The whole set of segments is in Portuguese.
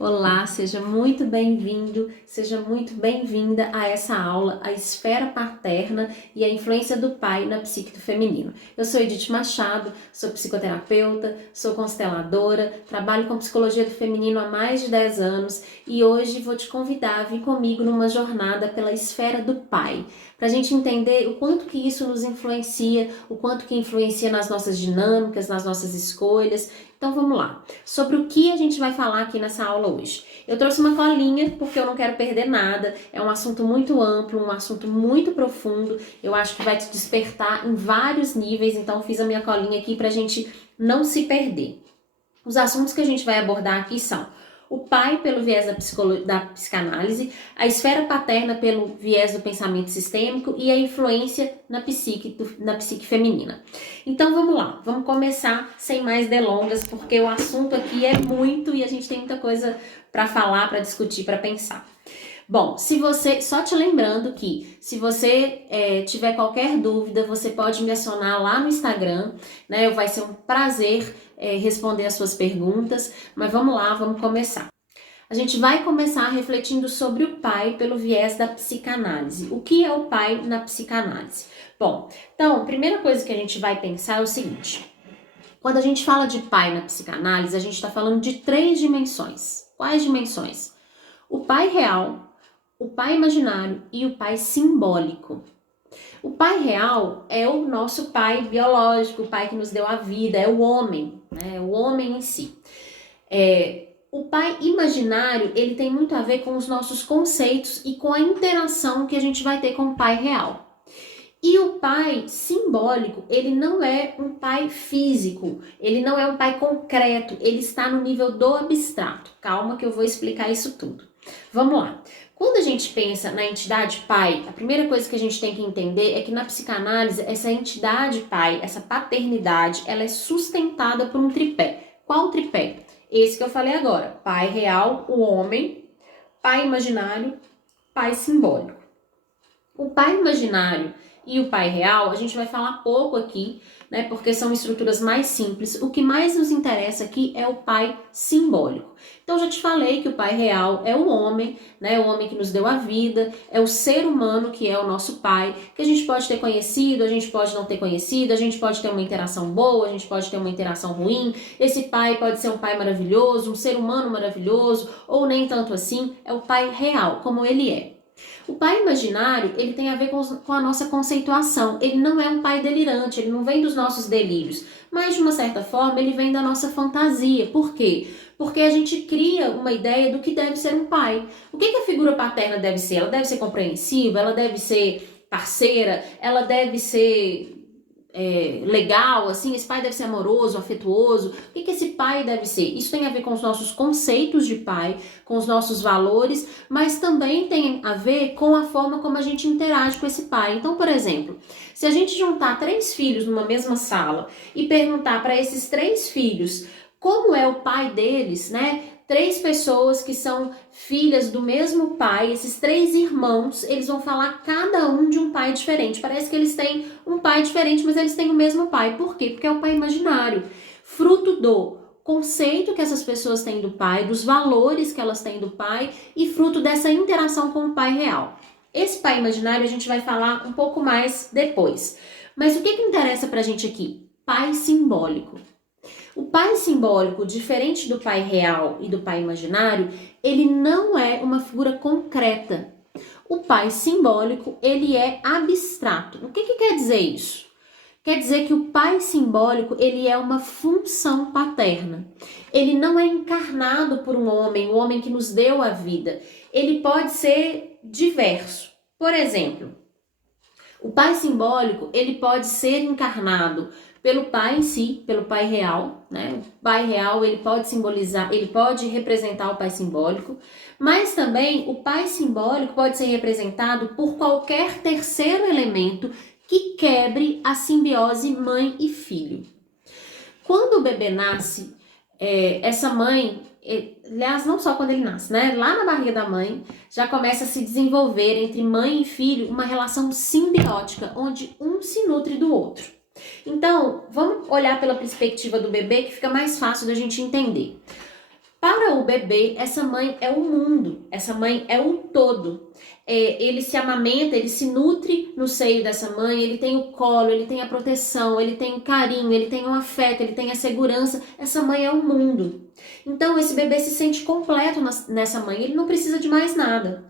Olá, seja muito bem-vindo, seja muito bem-vinda a essa aula, a esfera paterna e a influência do pai na psique do feminino. Eu sou Edith Machado, sou psicoterapeuta, sou consteladora, trabalho com psicologia do feminino há mais de 10 anos e hoje vou te convidar a vir comigo numa jornada pela esfera do pai, para a gente entender o quanto que isso nos influencia, o quanto que influencia nas nossas dinâmicas, nas nossas escolhas. Então vamos lá. Sobre o que a gente vai falar aqui nessa aula hoje. Eu trouxe uma colinha porque eu não quero perder nada. É um assunto muito amplo, um assunto muito profundo. Eu acho que vai te despertar em vários níveis, então fiz a minha colinha aqui pra gente não se perder. Os assuntos que a gente vai abordar aqui são o pai pelo viés da psicanálise, a esfera paterna pelo viés do pensamento sistêmico e a influência na psique feminina. Então vamos lá, vamos começar sem mais delongas, porque o assunto aqui é muito e a gente tem muita coisa para falar, para discutir, para pensar. Bom, só te lembrando que se você tiver qualquer dúvida, você pode me acionar lá no Instagram, né? Vai ser um prazer responder as suas perguntas, mas vamos lá, vamos começar. A gente vai começar refletindo sobre o pai pelo viés da psicanálise. O que é o pai na psicanálise? Bom, então, a primeira coisa que a gente vai pensar é o seguinte. Quando a gente fala de pai na psicanálise, a gente está falando de 3 dimensões. Quais dimensões? O pai real, o pai imaginário e o pai simbólico. O pai real é o nosso pai biológico, o pai que nos deu a vida, é o homem, né? O homem em si. O pai imaginário, ele tem muito a ver com os nossos conceitos e com a interação que a gente vai ter com o pai real. E o pai simbólico, ele não é um pai físico, ele não é um pai concreto, ele está no nível do abstrato. Calma que eu vou explicar isso tudo. Vamos lá. Quando a gente pensa na entidade pai, a primeira coisa que a gente tem que entender é que na psicanálise, essa entidade pai, essa paternidade, ela é sustentada por um tripé. Qual tripé? Esse que eu falei agora. Pai real, o homem, pai imaginário, pai simbólico. O pai imaginário e o pai real, a gente vai falar pouco aqui, né, porque são estruturas mais simples. O que mais nos interessa aqui é o pai simbólico. Então, já te falei que o pai real é o homem, né, o homem que nos deu a vida, é o ser humano que é o nosso pai, que a gente pode ter conhecido, a gente pode não ter conhecido, a gente pode ter uma interação boa, a gente pode ter uma interação ruim. Esse pai pode ser um pai maravilhoso, um ser humano maravilhoso, ou nem tanto assim, é o pai real, como ele é. O pai imaginário, ele tem a ver com a nossa conceituação. Ele não é um pai delirante, ele não vem dos nossos delírios, mas de uma certa forma ele vem da nossa fantasia. Por quê? Porque a gente cria uma ideia do que deve ser um pai. O que a figura paterna deve ser? Ela deve ser compreensiva, ela deve ser parceira, ela deve ser legal, assim, esse pai deve ser amoroso, afetuoso. O que esse pai deve ser? Isso tem a ver com os nossos conceitos de pai, com os nossos valores, mas também tem a ver com a forma como a gente interage com esse pai. Então, por exemplo, se a gente juntar 3 filhos numa mesma sala e perguntar para esses 3 filhos como é o pai deles, né? 3 pessoas que são filhas do mesmo pai, esses 3 irmãos, eles vão falar cada um de um pai diferente. Parece que eles têm um pai diferente, mas eles têm o mesmo pai. Por quê? Porque é o pai imaginário, fruto do conceito que essas pessoas têm do pai, dos valores que elas têm do pai e fruto dessa interação com o pai real. Esse pai imaginário a gente vai falar um pouco mais depois. Mas o que interessa pra gente aqui? Pai simbólico. O pai simbólico, diferente do pai real e do pai imaginário, ele não é uma figura concreta. O pai simbólico, ele é abstrato. O que quer dizer isso? Quer dizer que o pai simbólico, ele é uma função paterna. Ele não é encarnado por um homem, o homem que nos deu a vida. Ele pode ser diverso. Por exemplo, o pai simbólico, ele pode ser encarnado pelo pai em si, pelo pai real, né? O pai real, ele pode simbolizar, ele pode representar o pai simbólico, mas também o pai simbólico pode ser representado por qualquer terceiro elemento que quebre a simbiose mãe e filho. Quando o bebê nasce, essa mãe, aliás, não só quando ele nasce, né? Lá na barriga da mãe, já começa a se desenvolver entre mãe e filho uma relação simbiótica, onde um se nutre do outro. Então, vamos olhar pela perspectiva do bebê, que fica mais fácil da gente entender. Para o bebê, essa mãe é o mundo, essa mãe é o todo. Ele se amamenta, ele se nutre no seio dessa mãe, ele tem o colo, ele tem a proteção, ele tem o carinho, ele tem o afeto, ele tem a segurança. Essa mãe é o mundo. Então, esse bebê se sente completo nessa mãe, ele não precisa de mais nada.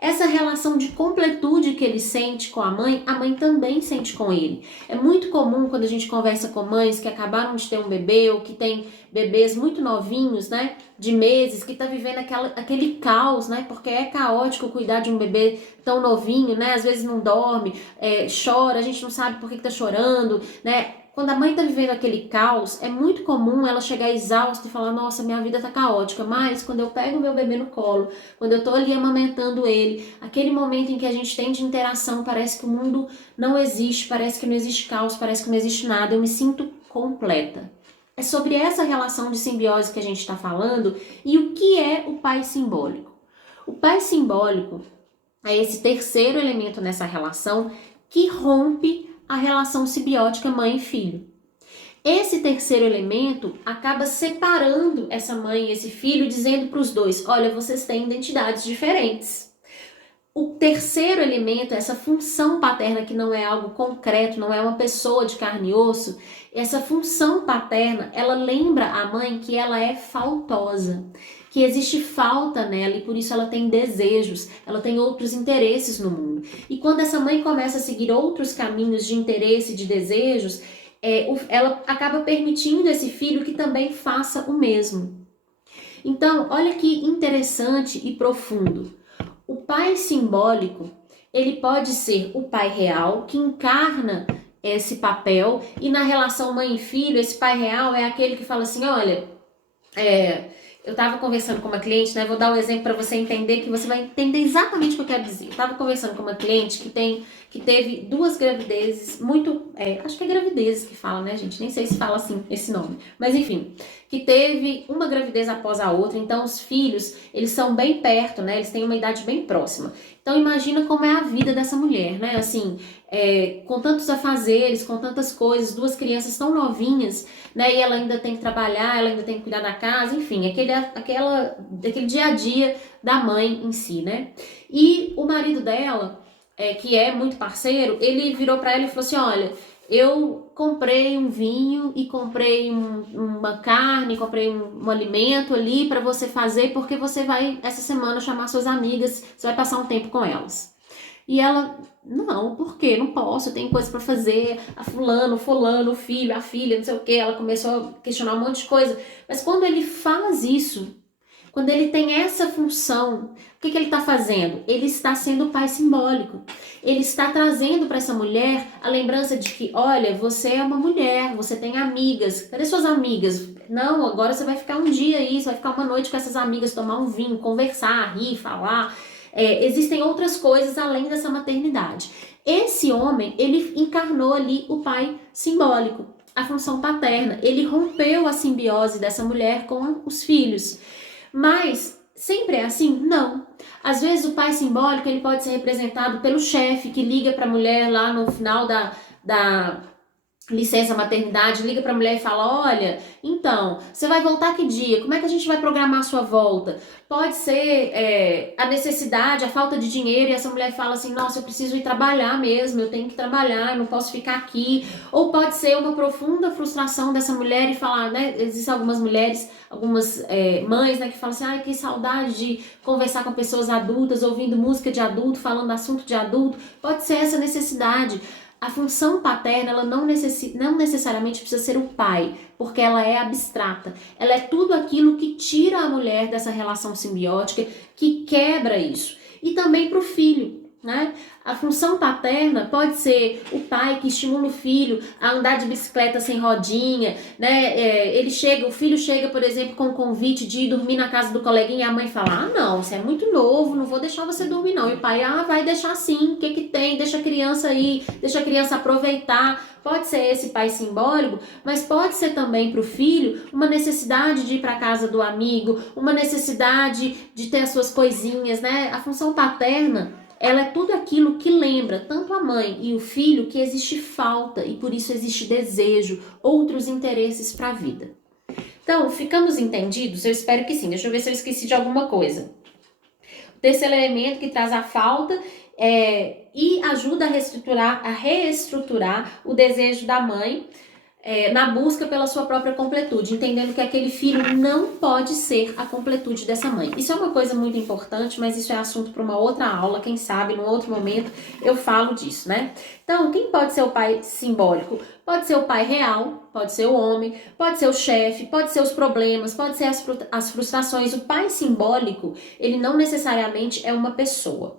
Essa relação de completude que ele sente com a mãe também sente com ele. É muito comum quando a gente conversa com mães que acabaram de ter um bebê ou que tem bebês muito novinhos, né, de meses, que tá vivendo aquele caos, né, porque é caótico cuidar de um bebê tão novinho, né, às vezes não dorme, chora, a gente não sabe por que tá chorando, né. Quando a mãe tá vivendo aquele caos, é muito comum ela chegar exausta e falar, nossa, minha vida tá caótica, mas quando eu pego meu bebê no colo, quando eu tô ali amamentando ele, aquele momento em que a gente tem de interação, parece que o mundo não existe, parece que não existe caos, parece que não existe nada, eu me sinto completa. É sobre essa relação de simbiose que a gente está falando e o que é o pai simbólico. O pai simbólico é esse terceiro elemento nessa relação que rompe a relação simbiótica mãe e filho. Esse terceiro elemento acaba separando essa mãe e esse filho, dizendo para os dois, olha, vocês têm identidades diferentes. O terceiro elemento, essa função paterna, que não é algo concreto, não é uma pessoa de carne e osso, essa função paterna, ela lembra a mãe que ela é faltosa, que existe falta nela e por isso ela tem desejos, ela tem outros interesses no mundo. E quando essa mãe começa a seguir outros caminhos de interesse, de desejos, ela acaba permitindo esse filho que também faça o mesmo. Então, olha que interessante e profundo. O pai simbólico, ele pode ser o pai real, que encarna esse papel, e na relação mãe e filho, esse pai real é aquele que fala assim, olha, eu estava conversando com uma cliente, né? Vou dar um exemplo para você entender, que você vai entender exatamente o que eu quero dizer. Eu estava conversando com uma cliente que teve 2 gravidezes, acho que é gravidezes que fala, né, gente? Nem sei se fala assim, esse nome. Mas enfim, que teve uma gravidez após a outra, então os filhos, eles são bem perto, né? Eles têm uma idade bem próxima. Então imagina como é a vida dessa mulher, né? Assim, com tantos afazeres, com tantas coisas, 2 crianças tão novinhas, né? E ela ainda tem que trabalhar, ela ainda tem que cuidar da casa, enfim, aquele dia a dia da mãe em si, né? E o marido dela, que é muito parceiro, ele virou para ela e falou assim, olha, eu comprei um vinho e comprei uma carne, comprei um alimento ali para você fazer, porque você vai, essa semana, chamar suas amigas, você vai passar um tempo com elas. E ela, não, por quê? Não posso, eu tenho coisa para fazer, a fulano, o filho, a filha, não sei o quê. Ela começou a questionar um monte de coisa. Mas quando ele faz isso, quando ele tem essa função, o que ele está fazendo? Ele está sendo o pai simbólico. Ele está trazendo para essa mulher a lembrança de que, olha, você é uma mulher, você tem amigas. Cadê suas amigas? Não, agora você vai ficar um dia aí, você vai ficar uma noite com essas amigas, tomar um vinho, conversar, rir, falar. Existem outras coisas além dessa maternidade. Esse homem, ele encarnou ali o pai simbólico, a função paterna. Ele rompeu a simbiose dessa mulher com os filhos. Mas sempre é assim? Não. Às vezes o pai simbólico, ele pode ser representado pelo chefe que liga para a mulher lá no final da licença maternidade, liga para a mulher e fala, olha, então, você vai voltar que dia? Como é que a gente vai programar a sua volta? Pode ser a necessidade, a falta de dinheiro, e essa mulher fala assim, nossa, eu preciso ir trabalhar mesmo, eu tenho que trabalhar, eu não posso ficar aqui. Ou pode ser uma profunda frustração dessa mulher e falar, né, existem algumas mulheres, algumas mães, né, que falam assim, ai, que saudade de conversar com pessoas adultas, ouvindo música de adulto, falando assunto de adulto. Pode ser essa necessidade. A função paterna, ela não necessariamente precisa ser o pai, porque ela é abstrata. Ela é tudo aquilo que tira a mulher dessa relação simbiótica, que quebra isso. E também para o filho. né? A função paterna pode ser o pai que estimula o filho a andar de bicicleta sem rodinha, né? O filho chega, por exemplo, com o convite de ir dormir na casa do coleguinha e a mãe fala, não, você é muito novo, não vou deixar você dormir não. E o pai, vai deixar sim, o que que tem? Deixa a criança ir, deixa a criança aproveitar. Pode ser esse pai simbólico, mas pode ser também para o filho uma necessidade de ir para a casa do amigo, uma necessidade de ter as suas coisinhas, né? A função paterna, ela é tudo aquilo que lembra tanto a mãe e o filho que existe falta e por isso existe desejo, outros interesses para a vida. Então, ficamos entendidos? Eu espero que sim. Deixa eu ver se eu esqueci de alguma coisa. O terceiro elemento que traz a falta e ajuda a reestruturar o desejo da mãe na busca pela sua própria completude, entendendo que aquele filho não pode ser a completude dessa mãe. Isso é uma coisa muito importante, mas isso é assunto para uma outra aula, quem sabe, num outro momento eu falo disso, né? Então, quem pode ser o pai simbólico? Pode ser o pai real, pode ser o homem, pode ser o chefe, pode ser os problemas, pode ser as frustrações. O pai simbólico, ele não necessariamente é uma pessoa.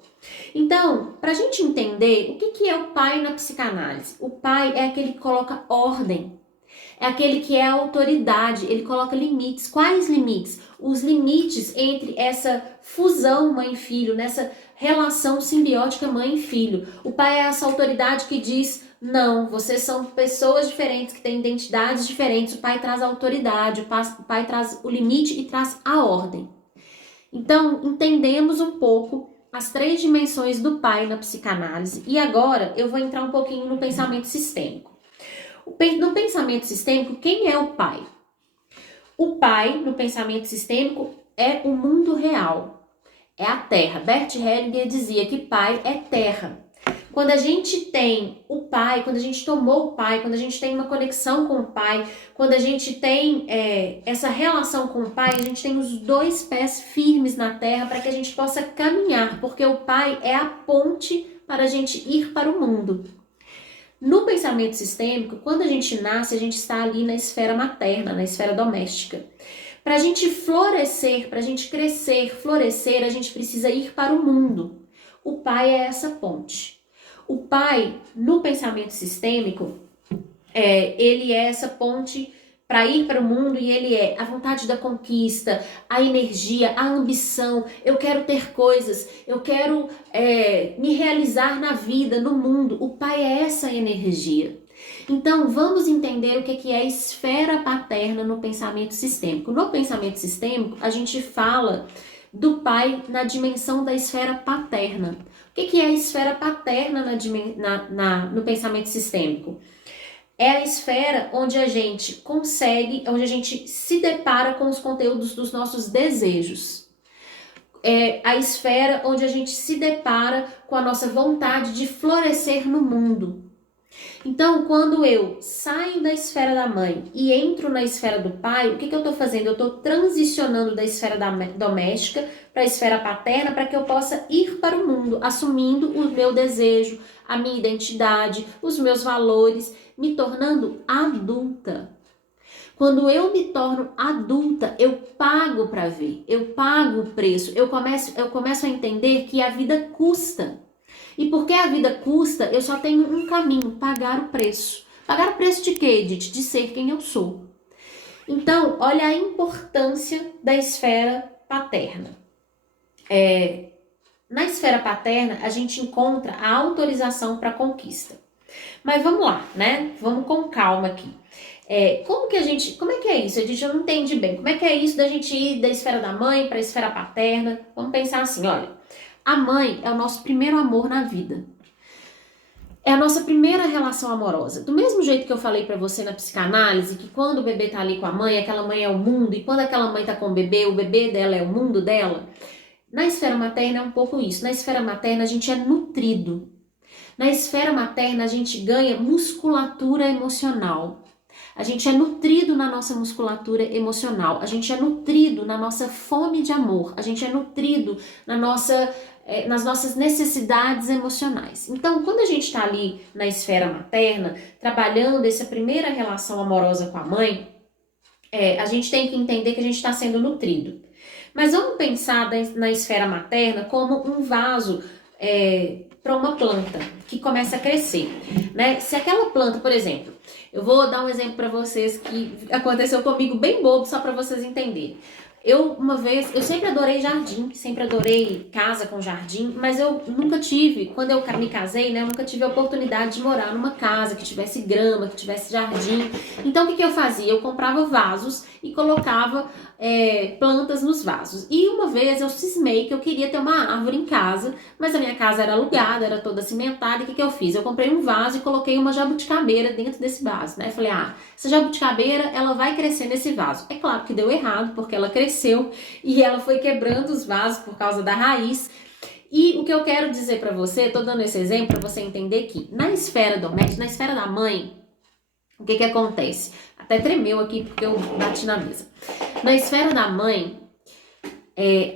Então, para a gente entender o que é o pai na psicanálise, o pai é aquele que coloca ordem, é aquele que é a autoridade, ele coloca limites. Quais limites? Os limites entre essa fusão mãe-filho, nessa relação simbiótica mãe-filho. O pai é essa autoridade que diz, não, vocês são pessoas diferentes, que têm identidades diferentes. O pai traz a autoridade, o pai traz o limite e traz a ordem. Então, entendemos um pouco as 3 dimensões do pai na psicanálise. E agora eu vou entrar um pouquinho no pensamento sistêmico. No pensamento sistêmico, quem é o pai? O pai, no pensamento sistêmico, é o mundo real. É a Terra. Bert Hellinger dizia que pai é terra. Quando a gente tem o pai, quando a gente tomou o pai, quando a gente tem uma conexão com o pai, quando a gente tem essa relação com o pai, a gente tem os 2 pés firmes na terra para que a gente possa caminhar, porque o pai é a ponte para a gente ir para o mundo. No pensamento sistêmico, quando a gente nasce, a gente está ali na esfera materna, na esfera doméstica. Para a gente florescer, para a gente crescer, florescer, a gente precisa ir para o mundo. O pai é essa ponte. O pai, no pensamento sistêmico, ele é essa ponte para ir para o mundo e ele é a vontade da conquista, a energia, a ambição. Eu quero ter coisas, eu quero me realizar na vida, no mundo. O pai é essa energia. Então, vamos entender o que é a esfera paterna no pensamento sistêmico. No pensamento sistêmico, a gente fala do pai na dimensão da esfera paterna. O que é a esfera paterna no pensamento sistêmico? É a esfera onde a gente consegue, onde a gente se depara com os conteúdos dos nossos desejos. É a esfera onde a gente se depara com a nossa vontade de florescer no mundo. Então, quando eu saio da esfera da mãe e entro na esfera do pai, o que eu estou fazendo? Eu estou transicionando da esfera doméstica para a esfera paterna para que eu possa ir para o mundo, assumindo o meu desejo, a minha identidade, os meus valores, me tornando adulta. Quando eu me torno adulta, eu pago para ver, eu pago o preço, eu começo a entender que a vida custa. E porque a vida custa, eu só tenho um caminho, pagar o preço. Pagar o preço de quê, Edith? De ser quem eu sou. Então, olha a importância da esfera paterna. Na esfera paterna, a gente encontra a autorização para a conquista. Mas vamos lá, né? Vamos com calma aqui. Como é que é isso? Edith, eu não entendi bem. Como é que é isso da gente ir da esfera da mãe para a esfera paterna? Vamos pensar assim, olha. A mãe é o nosso primeiro amor na vida. É a nossa primeira relação amorosa. Do mesmo jeito que eu falei pra você na psicanálise, que quando o bebê tá ali com a mãe, aquela mãe é o mundo, e quando aquela mãe tá com o bebê dela é o mundo dela. Na esfera materna é um pouco isso. Na esfera materna a gente é nutrido. Na esfera materna a gente ganha musculatura emocional. A gente é nutrido na nossa musculatura emocional. A gente é nutrido na nossa fome de amor. A gente é nutrido nas nossas necessidades emocionais. Então, quando a gente está ali na esfera materna, trabalhando essa primeira relação amorosa com a mãe, a gente tem que entender que a gente está sendo nutrido. Mas vamos pensar na esfera materna como um vaso para uma planta que começa a crescer, né? Se aquela planta, por exemplo, eu vou dar um exemplo para vocês que aconteceu comigo bem bobo, só para vocês entenderem. Uma vez, eu sempre adorei jardim, sempre adorei casa com jardim, mas eu nunca tive, quando eu me casei, né, eu nunca tive a oportunidade de morar numa casa que tivesse grama, que tivesse jardim. Então, o que eu fazia? Eu comprava vasos e colocava plantas nos vasos. E uma vez eu cismei que eu queria ter uma árvore em casa, mas a minha casa era alugada, era toda cimentada, e o que eu fiz? Eu comprei um vaso e coloquei uma jabuticabeira dentro desse vaso, né? Falei, essa jabuticabeira, ela vai crescer nesse vaso. É claro que deu errado, porque ela cresceu e ela foi quebrando os vasos por causa da raiz. E o que eu quero dizer para você, tô dando esse exemplo para você entender que na esfera doméstica, na esfera da mãe, o que acontece? Até tremeu aqui porque eu bati na mesa. Na esfera da mãe,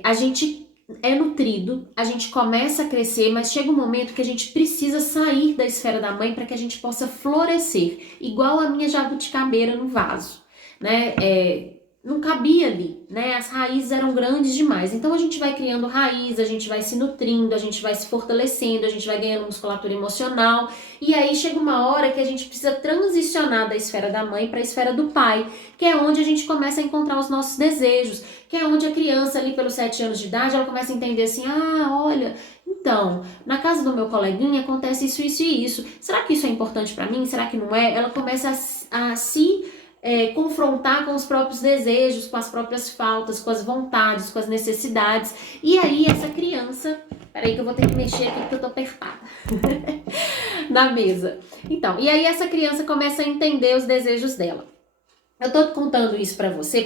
a gente é nutrido, a gente começa a crescer, mas chega um momento que a gente precisa sair da esfera da mãe para que a gente possa florescer, igual a minha jabuticabeira no vaso, né? Não cabia ali, né? As raízes eram grandes demais. Então a gente vai criando raiz, a gente vai se nutrindo, a gente vai se fortalecendo, a gente vai ganhando musculatura emocional. E aí chega uma hora que a gente precisa transicionar da esfera da mãe para a esfera do pai, que é onde a gente começa a encontrar os nossos desejos, que é onde a criança ali pelos 7 anos de idade, ela começa a entender assim, olha, então, na casa do meu coleguinha acontece isso, isso e isso. Será que isso é importante para mim? Será que não é? Ela começa a se confrontar com os próprios desejos, com as próprias faltas, com as vontades, com as necessidades. E aí essa criança... Peraí que eu vou ter que mexer aqui porque eu tô apertada na mesa. Então, e aí essa criança começa a entender os desejos dela. Eu tô contando isso para você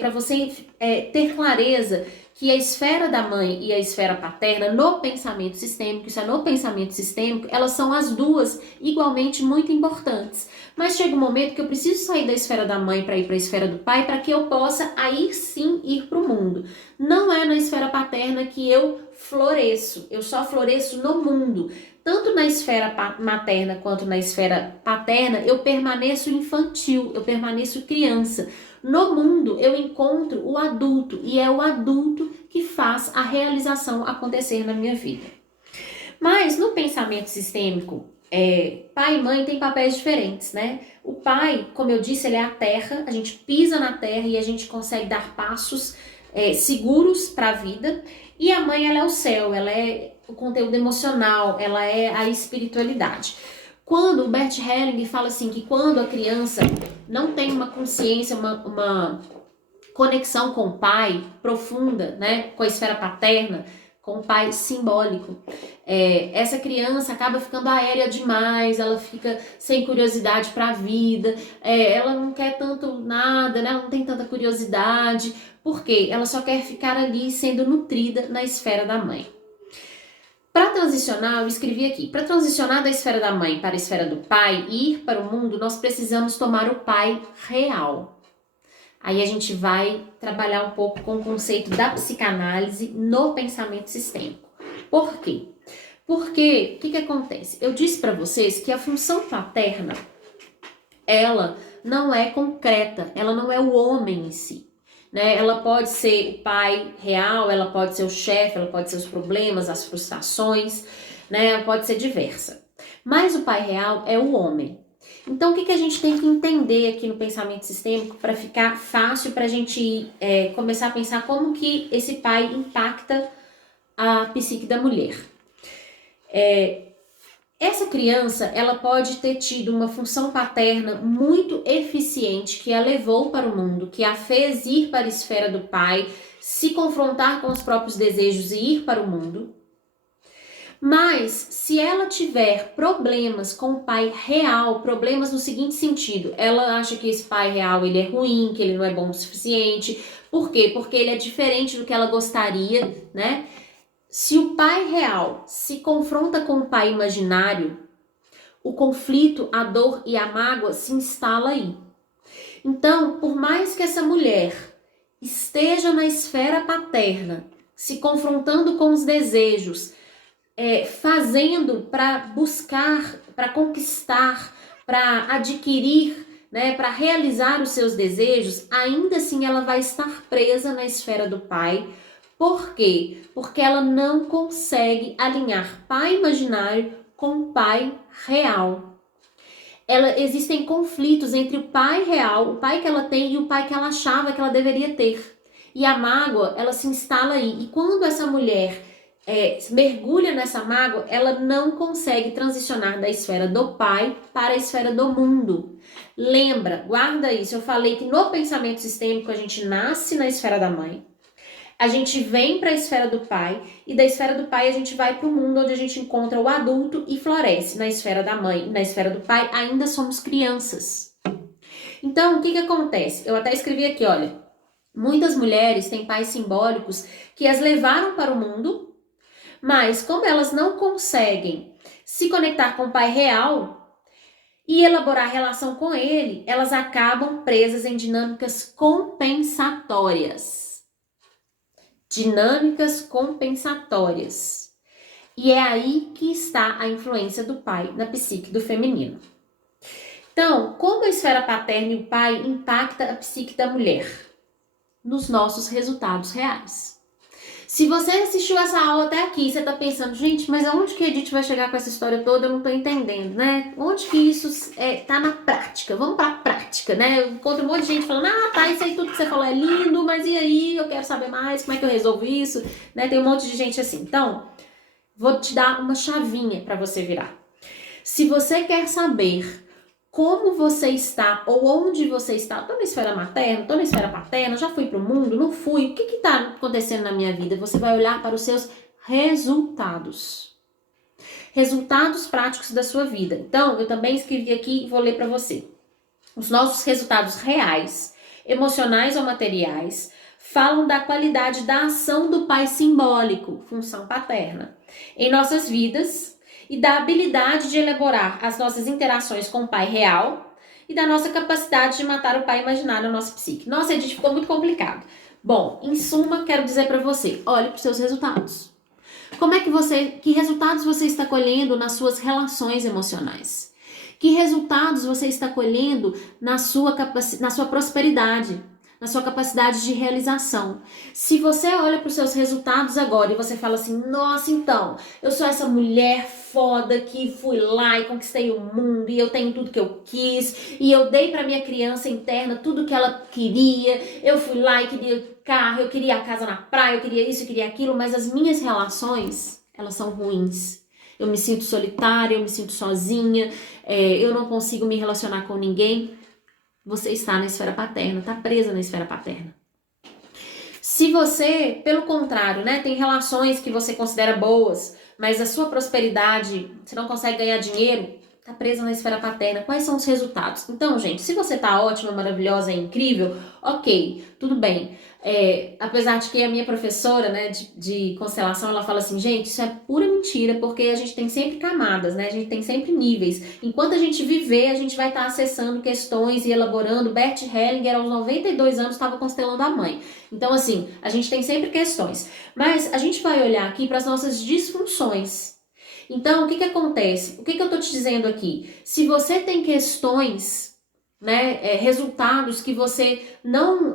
ter clareza que a esfera da mãe e a esfera paterna no pensamento sistêmico, isso é no pensamento sistêmico, elas são as duas igualmente muito importantes. Mas chega um momento que eu preciso sair da esfera da mãe para ir para a esfera do pai para que eu possa aí sim ir para o mundo. Não é na esfera paterna que eu floresço, eu só floresço no mundo. Tanto na esfera materna quanto na esfera paterna, eu permaneço infantil, eu permaneço criança. No mundo, eu encontro o adulto e é o adulto que faz a realização acontecer na minha vida. Mas no pensamento sistêmico, pai e mãe têm papéis diferentes, né? O pai, como eu disse, ele é a terra, a gente pisa na terra e a gente consegue dar passos seguros para a vida. E a mãe, ela é o céu, ela é o conteúdo emocional, ela é a espiritualidade. Quando o Bert Helling fala assim que quando a criança não tem uma consciência, uma conexão com o pai profunda, né, com a esfera paterna, com o pai simbólico, essa criança acaba ficando aérea demais, ela fica sem curiosidade para a vida, ela não quer tanto nada, né, ela não tem tanta curiosidade, porque ela só quer ficar ali sendo nutrida na esfera da mãe. Para transicionar, eu escrevi aqui, para transicionar da esfera da mãe para a esfera do pai e ir para o mundo, nós precisamos tomar o pai real. Aí a gente vai trabalhar um pouco com o conceito da psicanálise no pensamento sistêmico. Por quê? Porque, o que acontece? Eu disse para vocês que a função paterna, ela não é concreta, ela não é o homem em si. Né? Ela pode ser o pai real, ela pode ser o chefe, ela pode ser os problemas, as frustrações, né? Ela pode ser diversa. Mas o pai real é o homem. Então, o que a gente tem que entender aqui no pensamento sistêmico para ficar fácil para a gente começar a pensar como que esse pai impacta a psique da mulher? Essa criança, ela pode ter tido uma função paterna muito eficiente que a levou para o mundo, que a fez ir para a esfera do pai, se confrontar com os próprios desejos e ir para o mundo. Mas, se ela tiver problemas com o pai real, problemas no seguinte sentido, ela acha que esse pai real ele é ruim, que ele não é bom o suficiente. Por quê? Porque ele é diferente do que ela gostaria, né? Se o pai real se confronta com o pai imaginário, o conflito, a dor e a mágoa se instala aí. Então, por mais que essa mulher esteja na esfera paterna, se confrontando com os desejos, fazendo para buscar, para conquistar, para adquirir, né, para realizar os seus desejos, ainda assim ela vai estar presa na esfera do pai. Por quê? Porque ela não consegue alinhar pai imaginário com o pai real. Existem conflitos entre o pai real, o pai que ela tem e o pai que ela achava que ela deveria ter. E a mágoa, ela se instala aí. E quando essa mulher mergulha nessa mágoa, ela não consegue transicionar da esfera do pai para a esfera do mundo. Lembra, guarda isso, eu falei que no pensamento sistêmico a gente nasce na esfera da mãe, a gente vem para a esfera do pai e da esfera do pai a gente vai para o mundo onde a gente encontra o adulto e floresce. Na esfera da mãe e na esfera do pai ainda somos crianças. Então, o que acontece? Eu até escrevi aqui, olha, muitas mulheres têm pais simbólicos que as levaram para o mundo, mas como elas não conseguem se conectar com o pai real e elaborar relação com ele, elas acabam presas em dinâmicas compensatórias. Dinâmicas compensatórias. E é aí que está a influência do pai na psique do feminino. Então, como a esfera paterna e o pai impacta a psique da mulher? Nos nossos resultados reais. Se você assistiu essa aula até aqui, você está pensando, gente, mas aonde que a Edith vai chegar com essa história toda? Eu não estou entendendo, né? Onde que isso tá na prática? Vamos para a prática, né? Eu encontro um monte de gente falando, tá, isso aí tudo que você falou é lindo, mas e aí? Eu quero saber mais, como é que eu resolvo isso? Né? Tem um monte de gente assim. Então, vou te dar uma chavinha para você virar. Se você quer saber como você está ou onde você está, tô na esfera materna, tô na esfera paterna, já fui pro mundo, não fui, o que está acontecendo na minha vida? Você vai olhar para os seus resultados. Resultados práticos da sua vida. Então, eu também escrevi aqui e vou ler para você. Os nossos resultados reais, emocionais ou materiais, falam da qualidade da ação do pai simbólico, função paterna, em nossas vidas, e da habilidade de elaborar as nossas interações com o pai real e da nossa capacidade de matar o pai imaginário na nossa psique. Nossa, Edith, ficou muito complicado. Bom, em suma, quero dizer para você, olhe para os seus resultados. Que resultados você está colhendo nas suas relações emocionais? Que resultados você está colhendo na sua prosperidade? Na sua capacidade de realização. Se você olha para os seus resultados agora e você fala assim, nossa, então, eu sou essa mulher foda que fui lá e conquistei o mundo e eu tenho tudo que eu quis e eu dei para minha criança interna tudo que ela queria, eu fui lá e queria carro, eu queria a casa na praia, eu queria isso, eu queria aquilo, mas as minhas relações, elas são ruins. Eu me sinto solitária, eu me sinto sozinha, eu não consigo me relacionar com ninguém. Você está na esfera paterna, está presa na esfera paterna. Se você, pelo contrário, né, tem relações que você considera boas, mas a sua prosperidade, você não consegue ganhar dinheiro, está presa na esfera paterna. Quais são os resultados? Então, gente, se você está ótima, maravilhosa, incrível, ok, tudo bem. Apesar de que a minha professora, né, de constelação, ela fala assim, gente, isso é pura mentira, porque a gente tem sempre camadas, né, a gente tem sempre níveis. Enquanto a gente viver, a gente vai estar acessando questões e elaborando. Bert Hellinger, aos 92 anos, estava constelando a mãe. Então, assim, a gente tem sempre questões. Mas a gente vai olhar aqui para as nossas disfunções. Então, o que acontece? O que eu tô te dizendo aqui? Se você tem questões, né, resultados que você não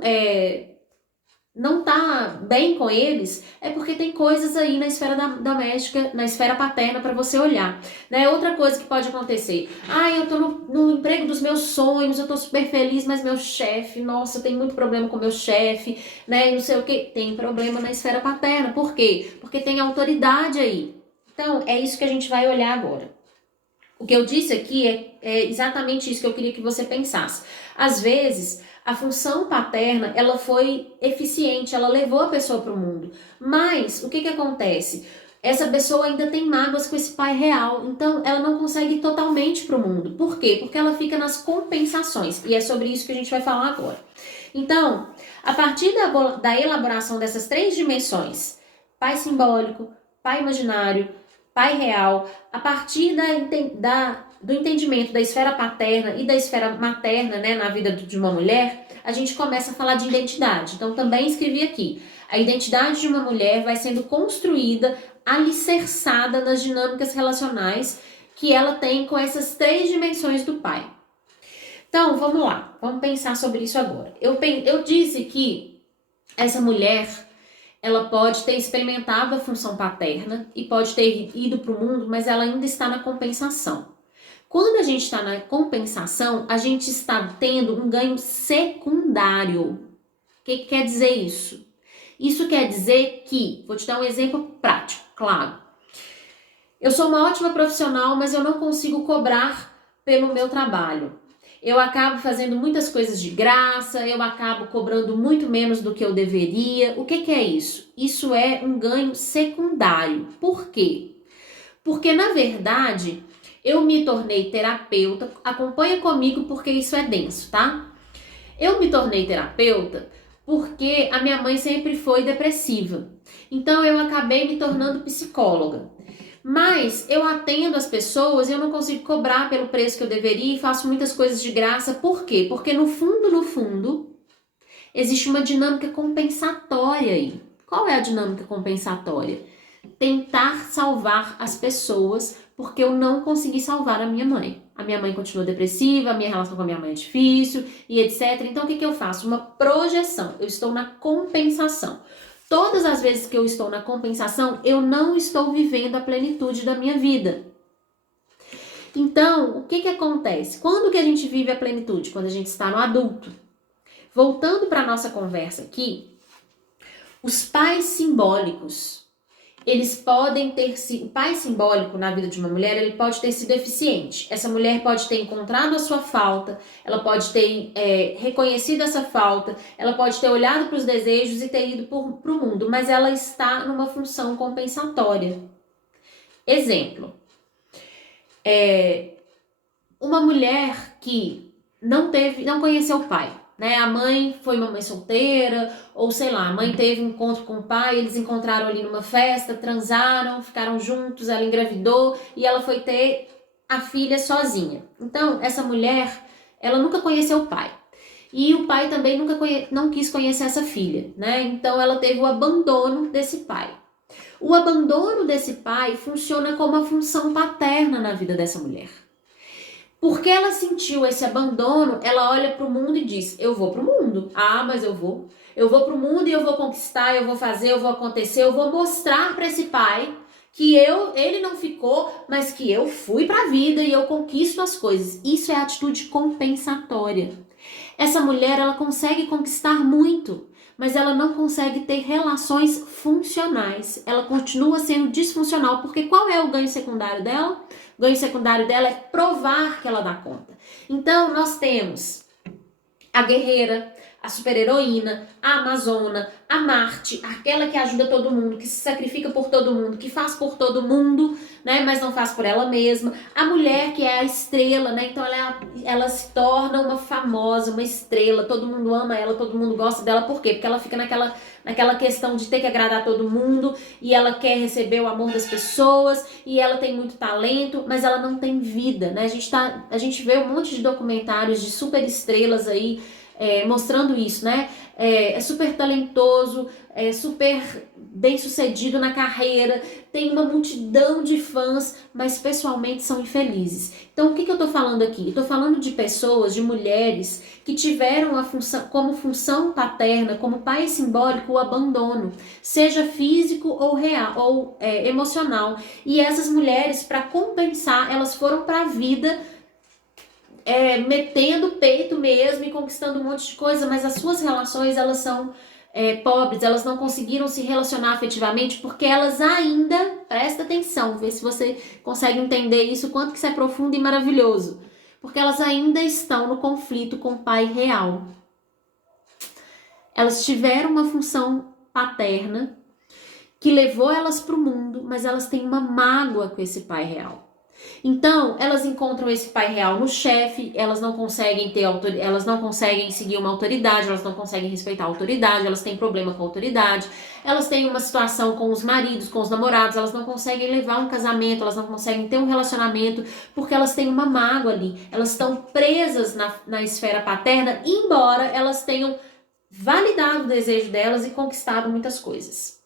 tá bem com eles, é porque tem coisas aí na esfera doméstica, na esfera paterna para você olhar, né? Outra coisa que pode acontecer, eu tô no emprego dos meus sonhos, eu tô super feliz, mas meu chefe, nossa, eu tenho muito problema com meu chefe, né? E não sei o que, tem problema na esfera paterna. Por quê? Porque tem autoridade aí. Então, é isso que a gente vai olhar agora. O que eu disse aqui é exatamente isso que eu queria que você pensasse. Às vezes, a função paterna, ela foi eficiente, ela levou a pessoa para o mundo. Mas, o que acontece? Essa pessoa ainda tem mágoas com esse pai real, então ela não consegue ir totalmente para o mundo. Por quê? Porque ela fica nas compensações, e é sobre isso que a gente vai falar agora. Então, a partir da elaboração dessas 3 dimensões, pai simbólico, pai imaginário, pai real, a partir do entendimento da esfera paterna e da esfera materna, né, na vida de uma mulher, a gente começa a falar de identidade. Então, também escrevi aqui, a identidade de uma mulher vai sendo construída, alicerçada nas dinâmicas relacionais que ela tem com essas 3 dimensões do pai. Então, vamos lá, vamos pensar sobre isso agora. Eu disse que essa mulher, ela pode ter experimentado a função paterna e pode ter ido para o mundo, mas ela ainda está na compensação. Quando a gente está na compensação, a gente está tendo um ganho secundário. O que quer dizer isso? Isso quer dizer que, vou te dar um exemplo prático, claro. Eu sou uma ótima profissional, mas eu não consigo cobrar pelo meu trabalho. Eu acabo fazendo muitas coisas de graça, eu acabo cobrando muito menos do que eu deveria. O que é isso? Isso é um ganho secundário. Por quê? Porque, na verdade, eu me tornei terapeuta, acompanha comigo porque isso é denso, tá? Eu me tornei terapeuta porque a minha mãe sempre foi depressiva. Então, eu acabei me tornando psicóloga. Mas eu atendo as pessoas e eu não consigo cobrar pelo preço que eu deveria e faço muitas coisas de graça. Por quê? Porque no fundo, existe uma dinâmica compensatória aí. Qual é a dinâmica compensatória? Tentar salvar as pessoas porque eu não consegui salvar a minha mãe. A minha mãe continua depressiva, a minha relação com a minha mãe é difícil e etc. Então o que eu faço? Uma projeção. Eu estou na compensação. Todas as vezes que eu estou na compensação, eu não estou vivendo a plenitude da minha vida. Então, o que acontece? Quando que a gente vive a plenitude? Quando a gente está no adulto. Voltando para a nossa conversa aqui, os pais simbólicos, eles podem ter sido... O pai simbólico na vida de uma mulher, ele pode ter sido eficiente. Essa mulher pode ter encontrado a sua falta, ela pode ter reconhecido essa falta, ela pode ter olhado para os desejos e ter ido para o mundo, mas ela está numa função compensatória. Exemplo. Uma mulher que não conheceu o pai, né? A mãe foi uma mãe solteira, ou sei lá, a mãe teve um encontro com o pai, eles encontraram ali numa festa, transaram, ficaram juntos, ela engravidou e ela foi ter a filha sozinha. Então, essa mulher, ela nunca conheceu o pai. E o pai também não quis conhecer essa filha, né? Então, ela teve o abandono desse pai. O abandono desse pai funciona como uma função paterna na vida dessa mulher. Porque ela sentiu esse abandono, ela olha para o mundo e diz, eu vou para o mundo. Ah, mas eu vou para o mundo e eu vou conquistar, eu vou fazer, eu vou acontecer, eu vou mostrar para esse pai que ele não ficou, mas que eu fui para a vida e eu conquisto as coisas. Isso é atitude compensatória. Essa mulher, ela consegue conquistar muito, mas ela não consegue ter relações funcionais. Ela continua sendo disfuncional, porque qual é o ganho secundário dela? O ganho secundário dela é provar que ela dá conta. Então, nós temos a guerreira, a super-heroína, a amazona, a Marte, aquela que ajuda todo mundo, que se sacrifica por todo mundo, que faz por todo mundo, né, mas não faz por ela mesma. A mulher que é a estrela, né, então ela se torna uma famosa, uma estrela, todo mundo ama ela, todo mundo gosta dela. Por quê? Porque ela fica naquela questão de ter que agradar todo mundo e ela quer receber o amor das pessoas e ela tem muito talento, mas ela não tem vida, né? A gente vê um monte de documentários de super estrelas aí mostrando isso, né? É super talentoso, é super bem sucedido na carreira, tem uma multidão de fãs, mas pessoalmente são infelizes. Então, o que eu tô falando aqui? Eu tô falando de pessoas, de mulheres que tiveram a função, como função paterna, como pai simbólico, o abandono, seja físico ou real, ou emocional. E essas mulheres, para compensar, elas foram para a vida metendo o peito mesmo e conquistando um monte de coisa, mas as suas relações, elas são pobres, elas não conseguiram se relacionar afetivamente porque elas ainda, presta atenção, vê se você consegue entender isso, quanto que isso é profundo e maravilhoso, porque elas ainda estão no conflito com o pai real. Elas tiveram uma função paterna que levou elas para o mundo, mas elas têm uma mágoa com esse pai real. Então, elas encontram esse pai real no chefe, elas não conseguem elas não conseguem seguir uma autoridade, elas não conseguem respeitar a autoridade, elas têm problema com a autoridade, elas têm uma situação com os maridos, com os namorados, elas não conseguem levar um casamento, elas não conseguem ter um relacionamento, porque elas têm uma mágoa ali, elas estão presas na esfera paterna, embora elas tenham validado o desejo delas e conquistado muitas coisas.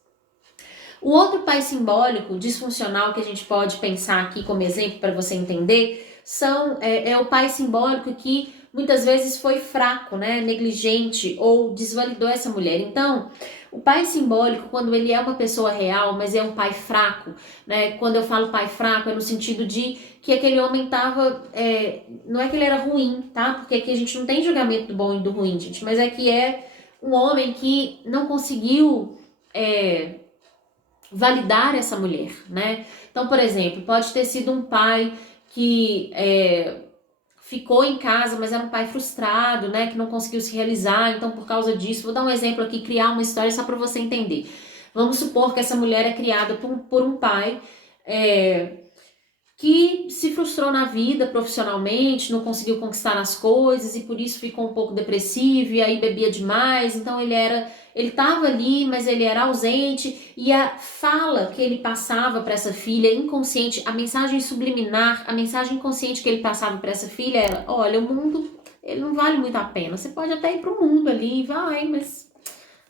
O outro pai simbólico disfuncional que a gente pode pensar aqui como exemplo para você entender é o pai simbólico que muitas vezes foi fraco, né, negligente ou desvalidou essa mulher. Então, o pai simbólico, quando ele é uma pessoa real, mas é um pai fraco, né? Quando eu falo pai fraco, é no sentido de que aquele homem tava, não é que ele era ruim, tá? Porque aqui a gente não tem julgamento do bom e do ruim, gente, mas é que é um homem que não conseguiu validar essa mulher, né? Então, por exemplo, pode ter sido um pai que ficou em casa, mas era um pai frustrado, né? Que não conseguiu se realizar. Então, por causa disso, vou dar um exemplo aqui, criar uma história só para você entender. Vamos supor que essa mulher é criada por um pai que se frustrou na vida profissionalmente, não conseguiu conquistar as coisas e por isso ficou um pouco depressivo e aí bebia demais. Então ele estava ali, mas ele era ausente, e a fala que ele passava para essa filha inconsciente, a mensagem subliminar, a mensagem inconsciente que ele passava para essa filha era: olha, o mundo, ele não vale muito a pena. Você pode até ir pro mundo ali, vai, mas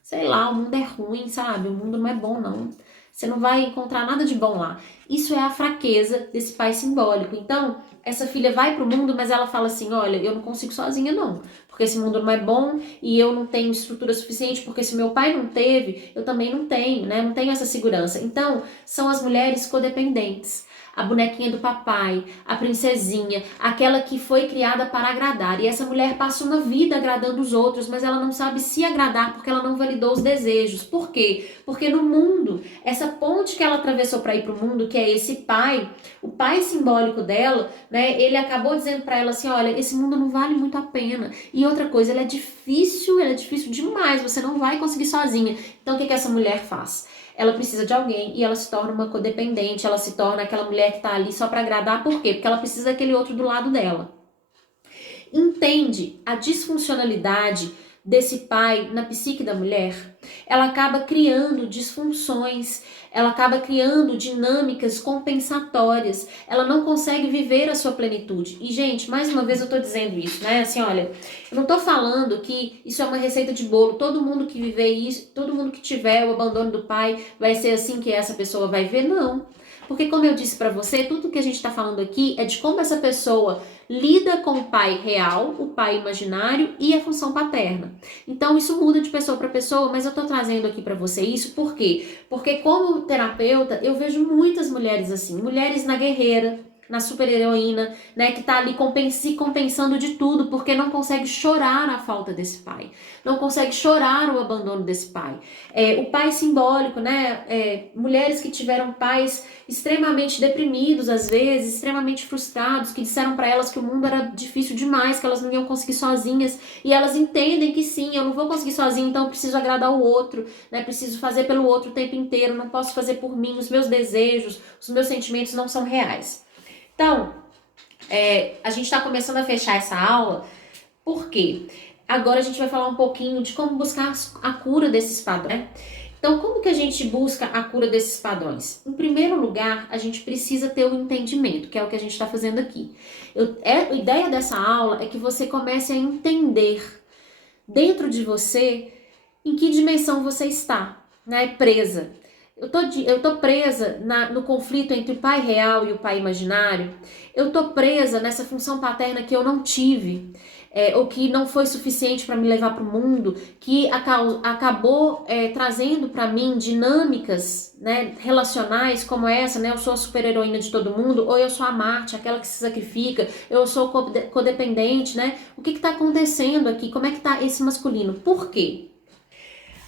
sei lá, o mundo é ruim, sabe? O mundo não é bom, não. Você não vai encontrar nada de bom lá. Isso é a fraqueza desse pai simbólico. Então, essa filha vai pro mundo, mas ela fala assim: olha, eu não consigo sozinha não, porque esse mundo não é bom e eu não tenho estrutura suficiente, porque se meu pai não teve, eu também não tenho, né? Não tenho essa segurança. Então, são as mulheres codependentes. A bonequinha do papai, a princesinha, aquela que foi criada para agradar. E essa mulher passa uma vida agradando os outros, mas ela não sabe se agradar porque ela não validou os desejos. Por quê? Porque no mundo, essa ponte que ela atravessou para ir para o mundo, que é esse pai, o pai simbólico dela, né? Ele acabou dizendo para ela assim: olha, esse mundo não vale muito a pena. E outra coisa, ele é difícil demais, você não vai conseguir sozinha. Então o que essa mulher faz? Ela precisa de alguém e ela se torna uma codependente, ela se torna aquela mulher que tá ali só para agradar. Por quê? Porque ela precisa daquele outro do lado dela. Entende a disfuncionalidade desse pai na psique da mulher? Ela acaba criando disfunções, ela acaba criando dinâmicas compensatórias, ela não consegue viver a sua plenitude. E, gente, mais uma vez eu tô dizendo isso, né? Assim, olha, eu não tô falando que isso é uma receita de bolo, todo mundo que viver isso, todo mundo que tiver o abandono do pai vai ser assim que essa pessoa vai ver, não. Porque, como eu disse pra você, tudo que a gente tá falando aqui é de como essa pessoa lida com o pai real, o pai imaginário e a função paterna. Então isso muda de pessoa para pessoa, mas eu tô trazendo aqui para você isso por quê? Porque como terapeuta eu vejo muitas mulheres assim, mulheres na guerreira, na super-heroína, né, que tá ali se compensando de tudo porque não consegue chorar a falta desse pai, não consegue chorar o abandono desse pai. O pai simbólico, né, mulheres que tiveram pais extremamente deprimidos às vezes, extremamente frustrados, que disseram para elas que o mundo era difícil demais, que elas não iam conseguir sozinhas, e elas entendem que sim, eu não vou conseguir sozinha, então eu preciso agradar o outro, né, preciso fazer pelo outro o tempo inteiro, não posso fazer por mim, os meus desejos, os meus sentimentos não são reais. Então, a gente está começando a fechar essa aula, por quê? Agora a gente vai falar um pouquinho de como buscar a cura desses padrões, né? Então, como que a gente busca a cura desses padrões? Em primeiro lugar, a gente precisa ter o entendimento, que é o que a gente está fazendo aqui. A ideia dessa aula é que você comece a entender dentro de você em que dimensão você está, né? Presa. Eu tô presa no conflito entre o pai real e o pai imaginário. Eu tô presa nessa função paterna que eu não tive, ou que não foi suficiente para me levar para o mundo, que acabou trazendo para mim dinâmicas, né, relacionais como essa, né? Eu sou a super-heroína de todo mundo, ou eu sou a Marte, aquela que se sacrifica, eu sou codependente, né? O que está acontecendo aqui? Como é que está esse masculino? Por quê?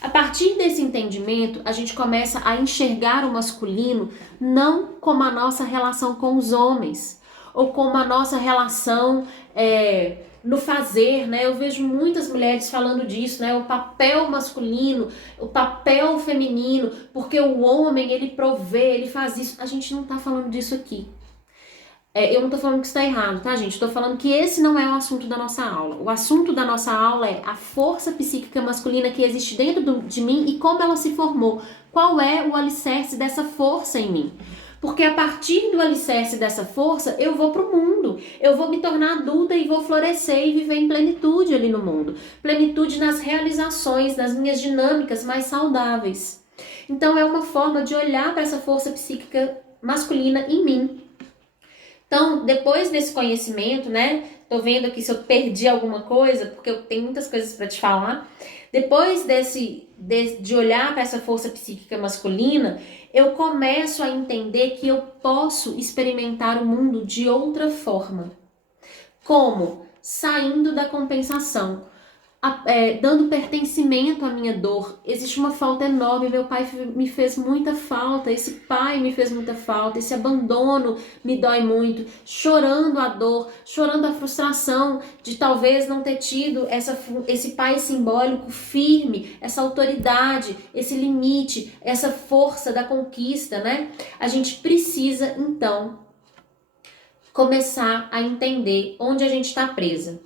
A partir desse entendimento, a gente começa a enxergar o masculino não como a nossa relação com os homens, ou como a nossa relação no fazer, né? Eu vejo muitas mulheres falando disso, né? O papel masculino, o papel feminino, porque o homem, ele provê, ele faz isso. A gente não tá falando disso aqui. Eu não tô falando que isso tá errado, tá, gente? Tô falando que esse não é o assunto da nossa aula. O assunto da nossa aula é a força psíquica masculina que existe dentro de mim e como ela se formou. Qual é o alicerce dessa força em mim? Porque a partir do alicerce dessa força, eu vou pro mundo. Eu vou me tornar adulta e vou florescer e viver em plenitude ali no mundo. Plenitude nas realizações, nas minhas dinâmicas mais saudáveis. Então é uma forma de olhar para essa força psíquica masculina em mim. Então, depois desse conhecimento, né? Tô vendo aqui se eu perdi alguma coisa, porque eu tenho muitas coisas para te falar. Depois de olhar para essa força psíquica masculina, eu começo a entender que eu posso experimentar o mundo de outra forma. Como? Saindo da compensação. Dando pertencimento à minha dor. Existe uma falta enorme, meu pai me fez muita falta, esse pai me fez muita falta, esse abandono me dói muito, chorando a dor, chorando a frustração de talvez não ter tido esse pai simbólico firme, essa autoridade, esse limite, essa força da conquista, né? A gente precisa, então, começar a entender onde a gente está presa.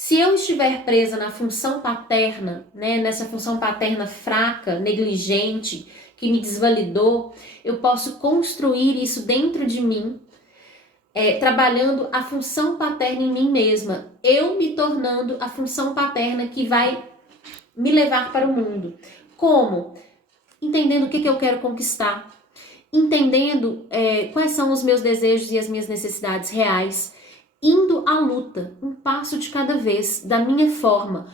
Se eu estiver presa na função paterna, né, nessa função paterna fraca, negligente, que me desvalidou, eu posso construir isso dentro de mim, trabalhando a função paterna em mim mesma, eu me tornando a função paterna que vai me levar para o mundo. Como? Entendendo o que eu quero conquistar, entendendo quais são os meus desejos e as minhas necessidades reais, indo à luta, um passo de cada vez, da minha forma,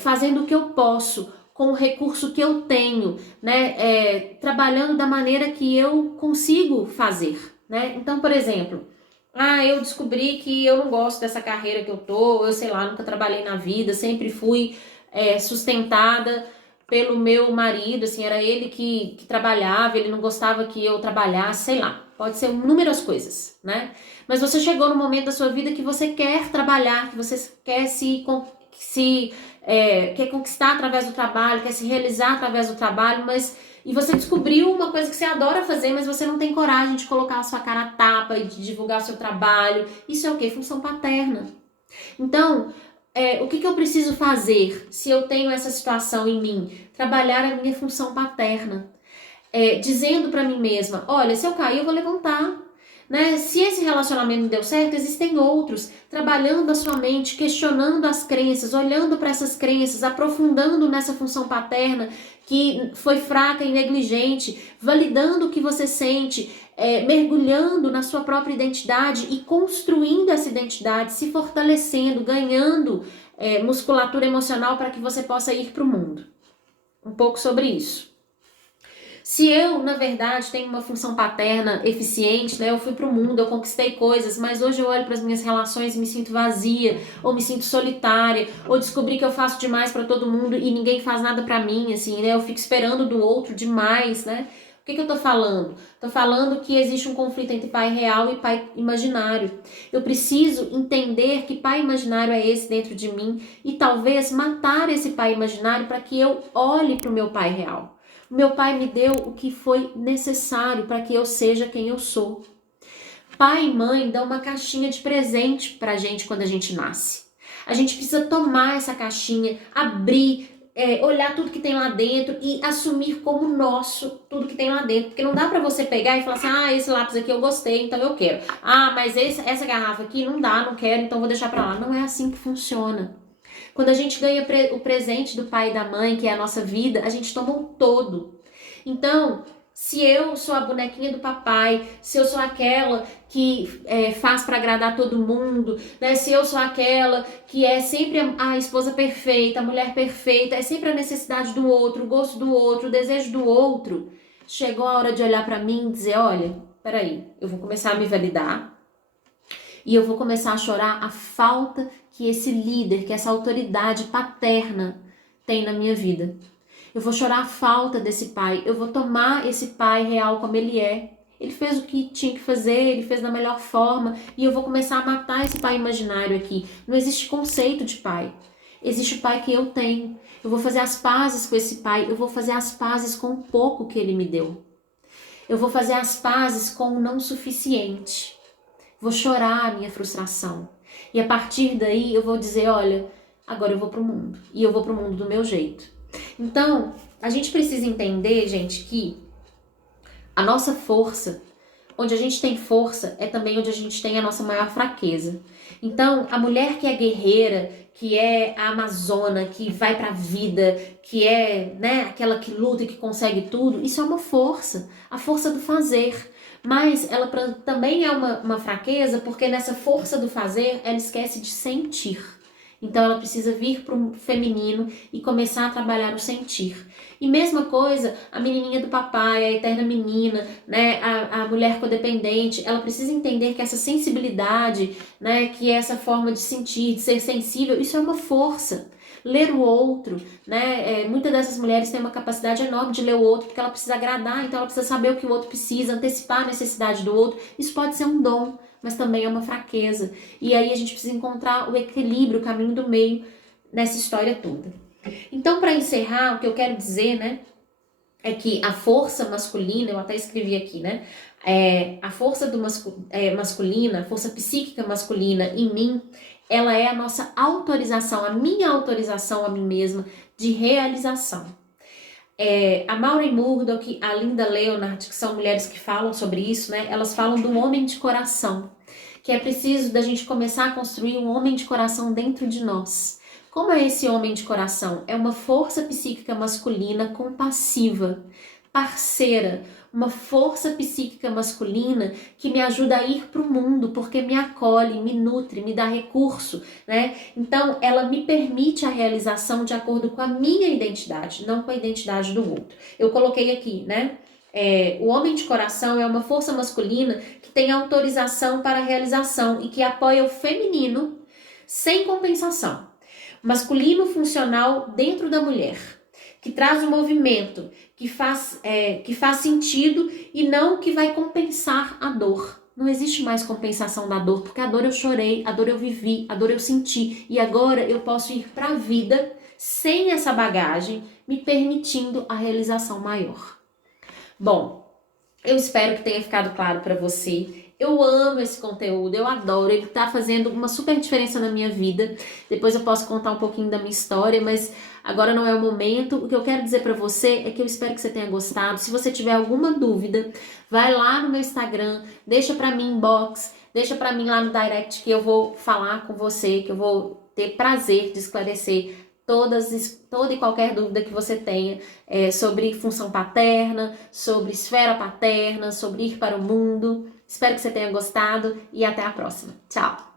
fazendo o que eu posso, com o recurso que eu tenho, né? Trabalhando da maneira que eu consigo fazer, né? Então, por exemplo, eu descobri que eu não gosto dessa carreira que eu tô, eu sei lá, nunca trabalhei na vida, sempre fui sustentada pelo meu marido, assim, era ele que trabalhava, ele não gostava que eu trabalhasse, sei lá, pode ser inúmeras coisas, né? Mas você chegou no momento da sua vida que você quer trabalhar, que você quer quer conquistar através do trabalho, quer se realizar através do trabalho, e você descobriu uma coisa que você adora fazer, mas você não tem coragem de colocar a sua cara a tapa e de divulgar o seu trabalho. Isso é o quê? Função paterna. Então, o que eu preciso fazer se eu tenho essa situação em mim? Trabalhar a minha função paterna. Dizendo para mim mesma, olha, se eu cair eu vou levantar. Né? Se esse relacionamento não deu certo, existem outros. Trabalhando a sua mente, questionando as crenças, olhando para essas crenças, aprofundando nessa função paterna que foi fraca e negligente, validando o que você sente, mergulhando na sua própria identidade e construindo essa identidade, se fortalecendo, ganhando musculatura emocional para que você possa ir para o mundo. Um pouco sobre isso. Se eu, na verdade, tenho uma função paterna eficiente, né? Eu fui pro mundo, eu conquistei coisas, mas hoje eu olho para as minhas relações e me sinto vazia, ou me sinto solitária, ou descobri que eu faço demais para todo mundo e ninguém faz nada para mim, assim, né? Eu fico esperando do outro demais, né? O que eu tô falando? Tô falando que existe um conflito entre pai real e pai imaginário. Eu preciso entender que pai imaginário é esse dentro de mim e talvez matar esse pai imaginário para que eu olhe pro meu pai real. Meu pai me deu o que foi necessário para que eu seja quem eu sou. Pai e mãe dão uma caixinha de presente pra gente quando a gente nasce. A gente precisa tomar essa caixinha, abrir, olhar tudo que tem lá dentro e assumir como nosso tudo que tem lá dentro. Porque não dá pra você pegar e falar assim, esse lápis aqui eu gostei, então eu quero. Mas essa garrafa aqui não dá, não quero, então vou deixar pra lá. Não é assim que funciona. Quando a gente ganha o presente do pai e da mãe, que é a nossa vida, a gente toma um todo. Então, se eu sou a bonequinha do papai, se eu sou aquela que faz para agradar todo mundo, né? Se eu sou aquela que é sempre a esposa perfeita, a mulher perfeita, é sempre a necessidade do outro, o gosto do outro, o desejo do outro, chegou a hora de olhar para mim e dizer, olha, peraí, eu vou começar a me validar e eu vou começar a chorar a falta que esse líder, que essa autoridade paterna tem na minha vida. Eu vou chorar a falta desse pai, eu vou tomar esse pai real como ele é. Ele fez o que tinha que fazer, ele fez da melhor forma e eu vou começar a matar esse pai imaginário aqui. Não existe conceito de pai, existe o pai que eu tenho. Eu vou fazer as pazes com esse pai, eu vou fazer as pazes com o pouco que ele me deu. Eu vou fazer as pazes com o não suficiente. Vou chorar a minha frustração. E a partir daí eu vou dizer, olha, agora eu vou pro mundo. E eu vou pro mundo do meu jeito. Então, a gente precisa entender, gente, que a nossa força, onde a gente tem força, é também onde a gente tem a nossa maior fraqueza. Então, a mulher que é guerreira, que é a amazona, que vai pra vida, que é, né, aquela que luta e que consegue tudo, isso é uma força, a força do fazer. Mas ela também é uma fraqueza porque nessa força do fazer ela esquece de sentir. Então ela precisa vir para o feminino e começar a trabalhar o sentir. E mesma coisa, a menininha do papai, a eterna menina, né, a mulher codependente, ela precisa entender que essa sensibilidade, né, que é essa forma de sentir, de ser sensível, isso é uma força. Ler o outro, né? Muitas dessas mulheres têm uma capacidade enorme de ler o outro porque ela precisa agradar, então ela precisa saber o que o outro precisa, antecipar a necessidade do outro. Isso pode ser um dom, mas também é uma fraqueza. E aí a gente precisa encontrar o equilíbrio, o caminho do meio nessa história toda. Então, para encerrar, o que eu quero dizer, né, é que a força masculina, eu até escrevi aqui, né, a força do masculina, a força psíquica masculina em mim, ela é a nossa autorização, a minha autorização a mim mesma de realização. A Maureen Murdock, a Linda Leonard, que são mulheres que falam sobre isso, né? Elas falam do homem de coração, que é preciso da gente começar a construir um homem de coração dentro de nós. Como é esse homem de coração? É uma força psíquica masculina compassiva, parceira, uma força psíquica masculina que me ajuda a ir para o mundo, porque me acolhe, me nutre, me dá recurso, né? Então, ela me permite a realização de acordo com a minha identidade, não com a identidade do outro. Eu coloquei aqui, né? O homem de coração é uma força masculina que tem autorização para a realização e que apoia o feminino sem compensação. Masculino funcional dentro da mulher, que traz um movimento, que faz sentido e não que vai compensar a dor. Não existe mais compensação da dor, porque a dor eu chorei, a dor eu vivi, a dor eu senti, e agora eu posso ir para a vida sem essa bagagem, me permitindo a realização maior. Bom, eu espero que tenha ficado claro para você. Eu amo esse conteúdo, eu adoro, ele tá fazendo uma super diferença na minha vida. Depois eu posso contar um pouquinho da minha história, mas agora não é o momento. O que eu quero dizer para você é que eu espero que você tenha gostado. Se você tiver alguma dúvida, vai lá no meu Instagram, deixa para mim inbox, deixa para mim lá no direct que eu vou falar com você, que eu vou ter prazer de esclarecer toda e qualquer dúvida que você tenha sobre função paterna, sobre esfera paterna, sobre ir para o mundo. Espero que você tenha gostado e até a próxima. Tchau!